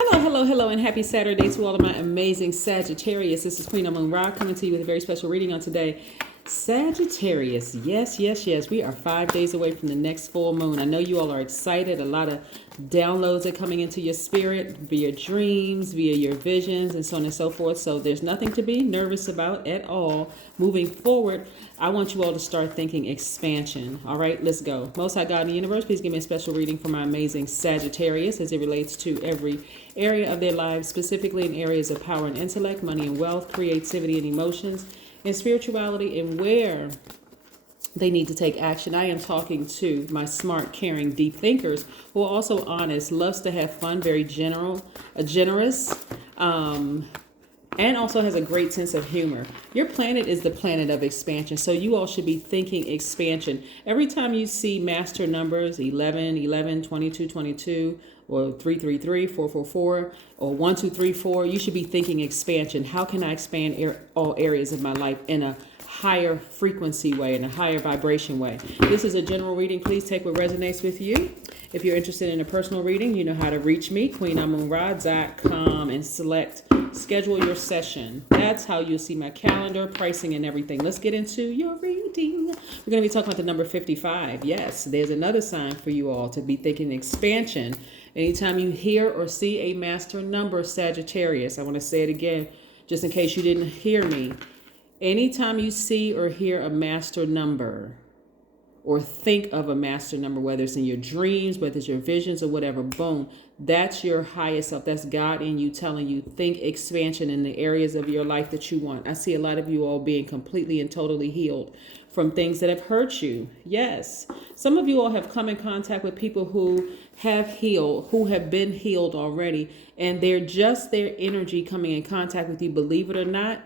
Hello, hello, hello, and happy Saturday to all of my amazing Sagittarius. This is Queen Amun Ra coming to you with a very special reading on today. Sagittarius, yes, yes, yes. We are 5 days away from the next full moon. I know you all are excited. A lot of downloads are coming into your spirit via dreams, via your visions, and so on and so forth. So there's nothing to be nervous about at all. Moving forward, I want you all to start thinking expansion. All right, let's go. Most High God in the universe, please give me a special reading for my amazing Sagittarius as it relates to every area of their lives, specifically in areas of power and intellect, money and wealth, creativity and emotions, and spirituality, and where they need to take action. I am talking to my smart, caring, deep thinkers who are also honest, loves to have fun, very generous, and also has a great sense of humor. Your planet is the planet of expansion, so you all should be thinking expansion. Every time you see master numbers, 11, 11, 22, 22, or 333, 444, or 1234, you should be thinking expansion. How can I expand all areas of my life in a higher frequency way, in a higher vibration way? This is a general reading. Please take what resonates with you. If you're interested in a personal reading, you know how to reach me, queenamunra.com, and select schedule your session. That's how you'll see my calendar, pricing, and everything. Let's get into your reading. We're going to be talking about the number 55. Yes, there's another sign for you all to be thinking expansion. Anytime you hear or see a master number, Sagittarius, I want to say it again, just in case you didn't hear me. Anytime you see or hear a master number, or think of a master number, whether it's in your dreams, whether it's your visions or whatever, boom, that's your highest self. That's God in you telling you, think expansion in the areas of your life that you want. I see a lot of you all being completely and totally healed from things that have hurt you. Yes. Some of you all have come in contact with people who have healed, who have been healed already, and they're just their energy coming in contact with you, believe it or not.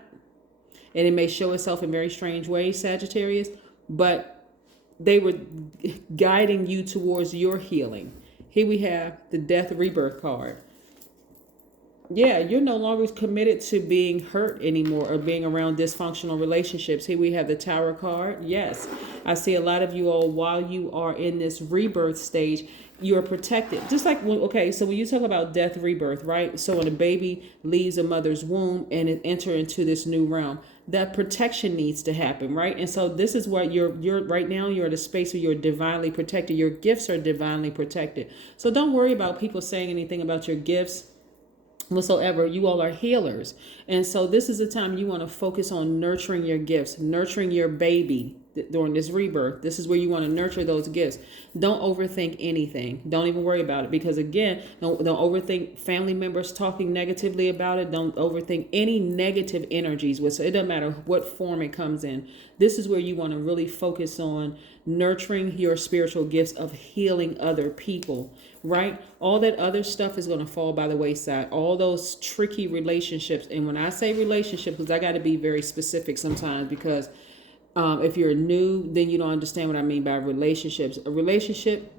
And it may show itself in very strange ways, Sagittarius, but they were guiding you towards your healing. Here we have the Death Rebirth card. Yeah, you're no longer committed to being hurt anymore or being around dysfunctional relationships. Here we have the Tower card. Yes, I see a lot of you all, while you are in this rebirth stage, you're protected. Just like, okay, so when you talk about death rebirth, right? So when a baby leaves a mother's womb and it enters into this new realm, that protection needs to happen, right? And so this is what you're right now, you're at a space where you're divinely protected. Your gifts are divinely protected. So don't worry about people saying anything about your gifts whatsoever. You all are healers. And so this is the time you want to focus on nurturing your gifts, nurturing your baby during this rebirth. This is where you want to nurture those gifts. Don't overthink anything. Don't even worry about it, because again, don't overthink family members talking negatively about it. Don't overthink any negative energies. So it doesn't matter what form it comes in. This is where you want to really focus on nurturing your spiritual gifts of healing other people, right? All that other stuff is going to fall by the wayside. All those tricky relationships. And when I say relationships, because I got to be very specific sometimes, because if you're new, then you don't understand what I mean by relationships. A relationship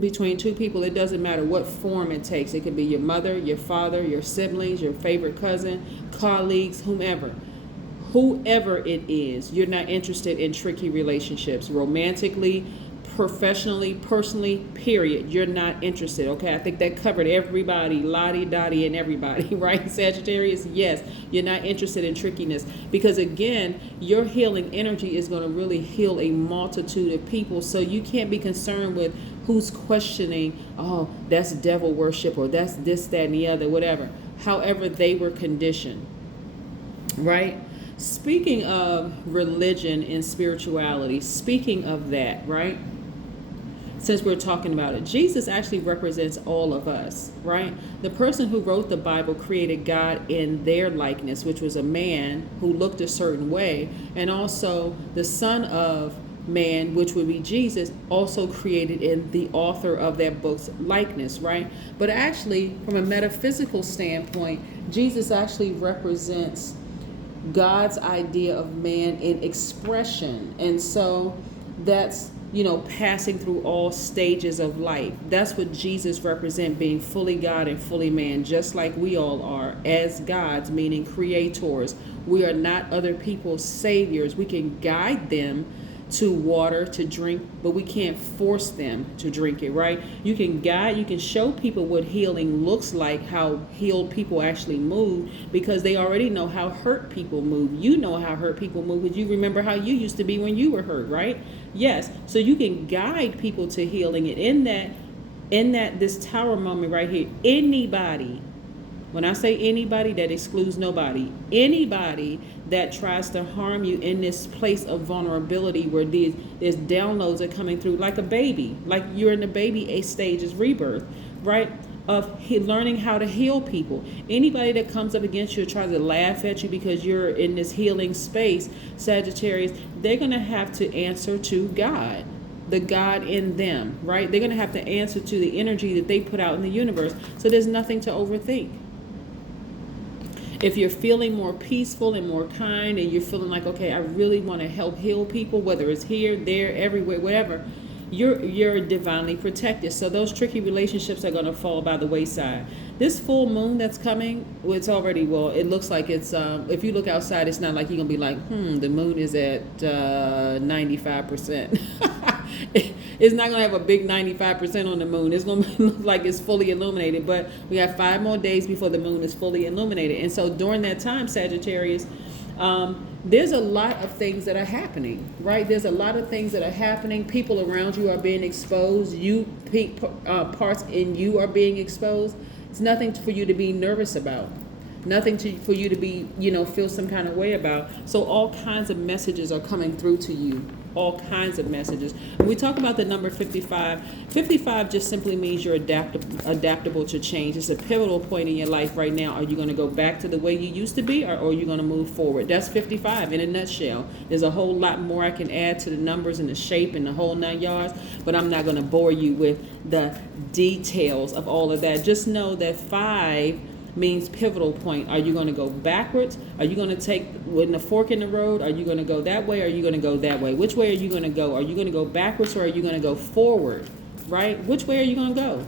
between two people, it doesn't matter what form it takes. It could be your mother, your father, your siblings, your favorite cousin, colleagues, whomever. Whoever it is, you're not interested in tricky relationships, romantically, professionally, personally, period. You're not interested. Okay, I think that covered everybody, Lottie, Dottie, and everybody, right? Sagittarius, yes, you're not interested in trickiness, because again, your healing energy is going to really heal a multitude of people. So you can't be concerned with who's questioning, oh, that's devil worship, or that's this, that, and the other, whatever. However they were conditioned, right? Speaking of religion and spirituality, speaking of that, right? Since we're talking about it, Jesus actually represents all of us, right? The person who wrote the Bible created God in their likeness, which was a man who looked a certain way. And also the Son of Man, which would be Jesus, also created in the author of that book's likeness, right? But actually, from a metaphysical standpoint, Jesus actually represents God's idea of man in expression. And so that's, passing through all stages of life. That's what Jesus represents, being fully God and fully man, just like we all are as gods, meaning creators. We are not other people's saviors. We can guide them to water to drink, but we can't force them to drink it, right? You can guide, you can show people what healing looks like, how healed people actually move, because they already know how hurt people move. You know how hurt people move because you remember how you used to be when you were hurt, right? Yes. So you can guide people to healing it. In that this tower moment right here, anybody, when I say anybody, that excludes nobody. Anybody that tries to harm you in this place of vulnerability where these downloads are coming through like a baby, like you're in the baby stage is rebirth, right? Of learning how to heal people. Anybody that comes up against you or tries to laugh at you because you're in this healing space, Sagittarius, they're going to have to answer to God. The God in them, right? They're going to have to answer to the energy that they put out in the universe. So there's nothing to overthink. If you're feeling more peaceful and more kind and you're feeling like, okay, I really want to help heal people, whether it's here, there, everywhere, whatever, you're divinely protected. So those tricky relationships are going to fall by the wayside. This full moon that's coming, well, it's already, well, it looks like it's, if you look outside, it's not like you're going to be like, the moon is at 95%. It's not going to have a big 95% on the moon. It's going to look like it's fully illuminated, but we have 5 more days before the moon is fully illuminated. And so during that time, Sagittarius, there's a lot of things that are happening, right? There's a lot of things that are happening. People around you are being exposed. Parts in you are being exposed. It's nothing for you to be nervous about. Nothing for you to be, feel some kind of way about. So all kinds of messages are coming through to you. All kinds of messages. When we talk about the number 55, 55 just simply means you're adaptable to change. It's a pivotal point in your life right now. Are you going to go back to the way you used to be, or are you going to move forward? That's 55 in a nutshell. There's a whole lot more I can add to the numbers and the shape and the whole 9 yards, but I'm not going to bore you with the details of all of that. Just know that 5 means pivotal point. Are you going to go backwards? Are you going to take when the fork in the road? Are you going to go that way? Or are you going to go that way? Which way are you going to go? Are you going to go backwards or are you going to go forward? Right? Which way are you going to go?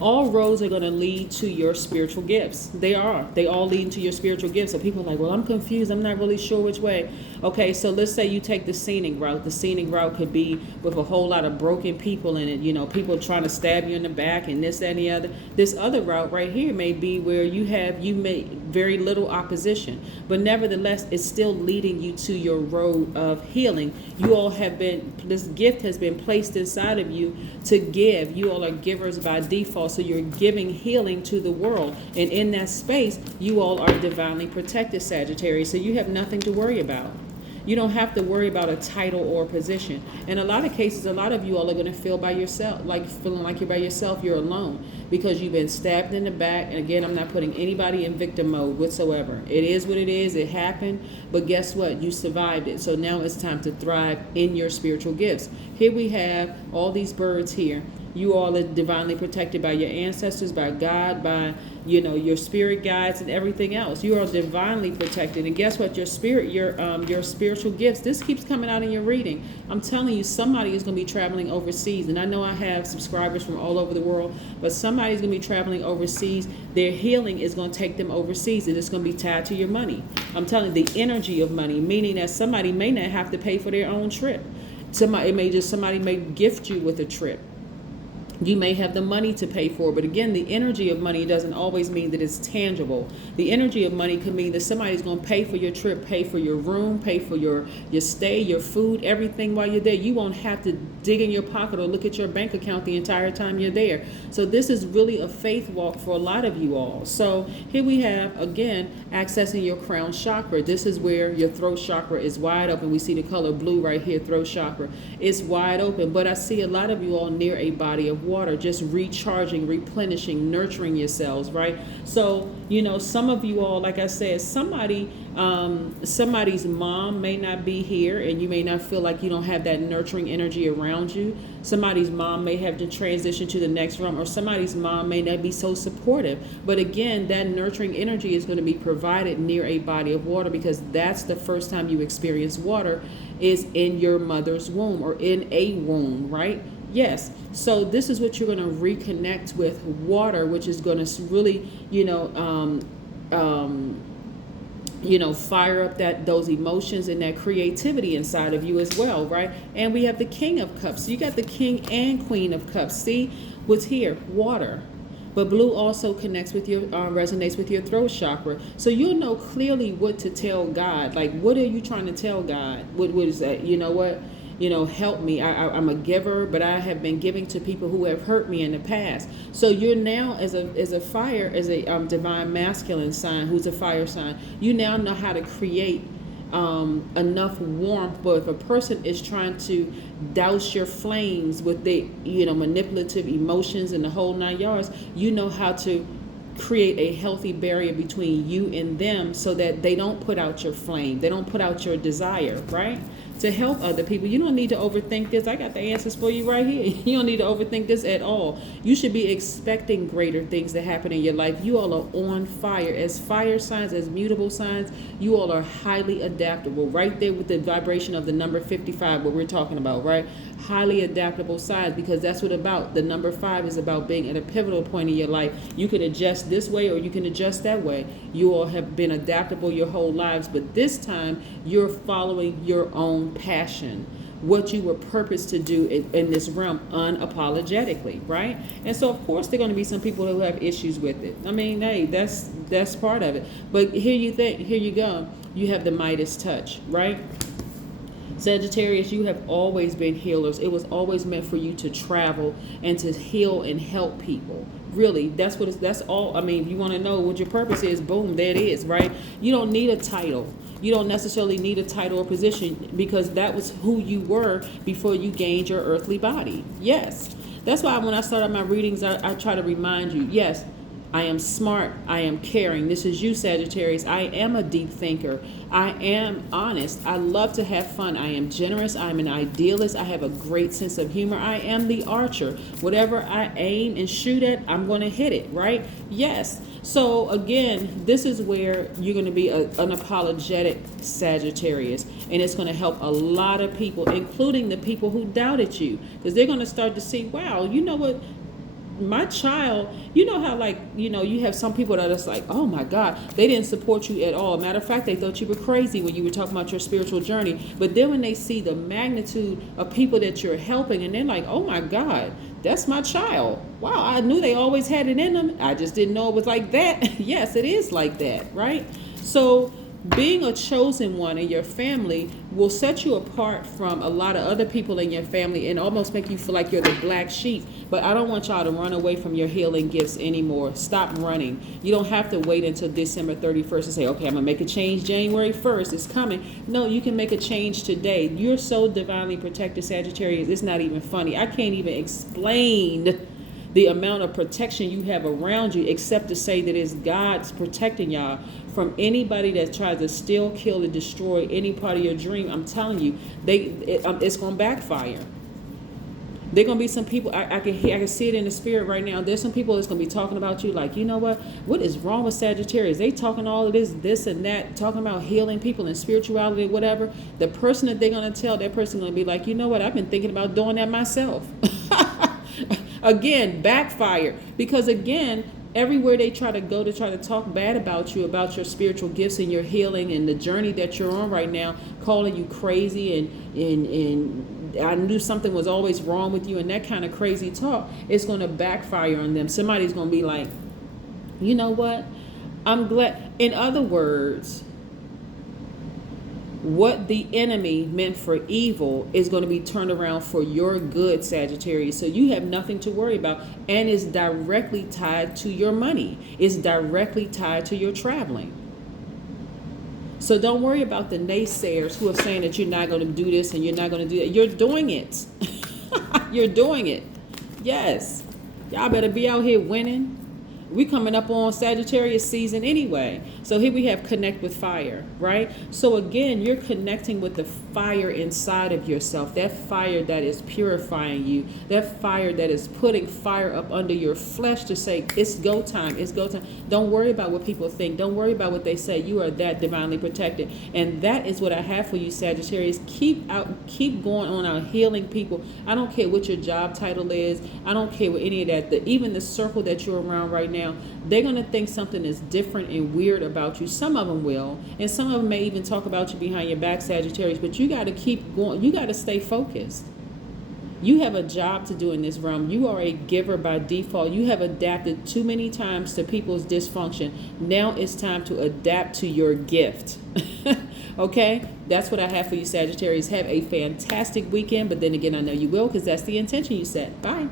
All roads are going to lead to your spiritual gifts. They are. They all lead to your spiritual gifts. So people are like, well, I'm confused. I'm not really sure which way. Okay, so let's say you take the scenic route. The scenic route could be with a whole lot of broken people in it. People trying to stab you in the back and this, that, and the other. This other route right here may be where you make very little opposition. But nevertheless, it's still leading you to your road of healing. You all have been, this gift has been placed inside of you to give. You all are givers by default. So you're giving healing to the world. And in that space, you all are divinely protected, Sagittarius. So you have nothing to worry about. You don't have to worry about a title or position. In a lot of cases, a lot of you all are going to feel by yourself, like feeling like you're by yourself, you're alone, because you've been stabbed in the back. And again, I'm not putting anybody in victim mode whatsoever. It is what it is. It happened. But guess what? You survived it. So now it's time to thrive in your spiritual gifts. Here we have all these birds here. You all are divinely protected by your ancestors, by God, by, your spirit guides and everything else. You are divinely protected. And guess what? Your spirit, your spiritual gifts, this keeps coming out in your reading. I'm telling you, somebody is going to be traveling overseas. And I know I have subscribers from all over the world, but somebody's going to be traveling overseas. Their healing is going to take them overseas, and it's going to be tied to your money. I'm telling you, the energy of money, meaning that somebody may not have to pay for their own trip. Somebody may gift you with a trip. You may have the money to pay for, but again, the energy of money doesn't always mean that it's tangible. The energy of money could mean that somebody's going to pay for your trip, pay for your room, pay for your stay, your food, everything while you're there. You won't have to dig in your pocket or look at your bank account the entire time you're there. So this is really a faith walk for a lot of you all. So here we have, again, accessing your crown chakra. This is where your throat chakra is wide open. We see the color blue right here, throat chakra. It's wide open, but I see a lot of you all near a body of water, just recharging, replenishing, nurturing yourselves, right? So, some of you all, like I said, somebody's mom may not be here, and you may not feel like you don't have that nurturing energy around you. Somebody's mom may have to transition to the next realm, or somebody's mom may not be so supportive. But again, that nurturing energy is going to be provided near a body of water, because that's the first time you experience water is in your mother's womb or in a womb, right? Yes. So this is what you're going to reconnect with, water, which is going to really, fire up those emotions and that creativity inside of you as well, right? And we have the King of Cups. So you got the King and Queen of Cups. See what's here? Water. But blue also connects with your, resonates with your throat chakra. So you'll know clearly what to tell God. Like, what are you trying to tell God? What is that? You know what? Help me. I'm a giver, but I have been giving to people who have hurt me in the past. So you're now, as a divine masculine sign, who's a fire sign, you now know how to create enough warmth. But if a person is trying to douse your flames with the manipulative emotions and the whole 9 yards, you know how to create a healthy barrier between you and them, so that they don't put out your flame, they don't put out your desire, right? To help other people. You don't need to overthink this. I got the answers for you right here. You don't need to overthink this at all. You should be expecting greater things to happen in your life. You all are on fire. As fire signs, as mutable signs, you all are highly adaptable. Right there with the vibration of the number 55, what we're talking about, right? Highly adaptable signs, because that's what about. The number 5 is about being at a pivotal point in your life. You can adjust this way or you can adjust that way. You all have been adaptable your whole lives, but this time you're following your own passion, what you were purposed to do in this realm unapologetically, right? And so of course there are going to be some people who have issues with it. I mean, hey, that's part of it. But here you go. You have the Midas touch, right? Sagittarius, you have always been healers. It was always meant for you to travel and to heal and help people. Really, that's all. I mean, if you want to know what your purpose is, boom, there it is, right? You don't need a title. You don't necessarily need a title or position, because that was who you were before you gained your earthly body. Yes. That's why when I start out my readings, I try to remind you, yes, I am smart. I am caring. This is you, Sagittarius. I am a deep thinker. I am honest. I love to have fun. I am generous. I'm an idealist. I have a great sense of humor. I am the archer. Whatever I aim and shoot at, I'm going to hit it, right? Yes. So again, this is where you're going to be an unapologetic Sagittarius, and it's going to help a lot of people, including the people who doubted you, because they're going to start to see, wow, you know what? My child, you know how, like, you have some people that are just like, oh my God, they didn't support you at all. Matter of fact, they thought you were crazy when you were talking about your spiritual journey. But then when they see the magnitude of people that you're helping, and they're like, oh my God, that's my child. Wow, I knew they always had it in them. I just didn't know it was like that. Yes, it is like that, right? So being a chosen one in your family will set you apart from a lot of other people in your family and almost make you feel like you're the black sheep. But I don't want y'all to run away from your healing gifts anymore. Stop running. You don't have to wait until December 31st to say, okay, I'm going to make a change January 1st. It's coming. No, you can make a change today. You're so divinely protected, Sagittarius. It's not even funny. I can't even explain the amount of protection you have around you, except to say that it's God's protecting y'all from anybody that tries to steal, kill, and destroy any part of your dream. I'm telling you, it's going to backfire. There are going to be some people, I can see it in the spirit right now. There's some people that's going to be talking about you like, you know what is wrong with Sagittarius? They talking all of this and that, talking about healing people and spirituality, whatever. The person that they're going to tell, that person going to be like, you know what, I've been thinking about doing that myself. Again, backfire. Because again, everywhere they try to go to try to talk bad about you, about your spiritual gifts and your healing and the journey that you're on right now, calling you crazy and I knew something was always wrong with you, and that kind of crazy talk, it's going to backfire on them. Somebody's going to be like, you know what? I'm glad. In other words, what the enemy meant for evil is going to be turned around for your good, Sagittarius. So you have nothing to worry about, and it's directly tied to your money. It's directly tied to your traveling. So don't worry about the naysayers who are saying that you're not going to do this and you're not going to do that. You're doing it. You're doing it. Yes. Y'all better be out here winning. We coming up on Sagittarius season anyway. So here we have connect with fire, right? So again, you're connecting with the fire inside of yourself, that fire that is purifying you, that fire that is putting fire up under your flesh to say, it's go time, it's go time. Don't worry about what people think. Don't worry about what they say. You are that divinely protected. And that is what I have for you, Sagittarius. Keep going on out healing people. I don't care what your job title is. I don't care what any of that. Even the circle that you're around right now, now, they're going to think something is different and weird about you. Some of them will, and some of them may even talk about you behind your back, Sagittarius, but you got to keep going. You got to stay focused. You have a job to do in this realm. You are a giver by default. You have adapted too many times to people's dysfunction. Now it's time to adapt to your gift. Okay? That's what I have for you, Sagittarius. Have a fantastic weekend. But then again, I know you will, because that's the intention you set. Bye.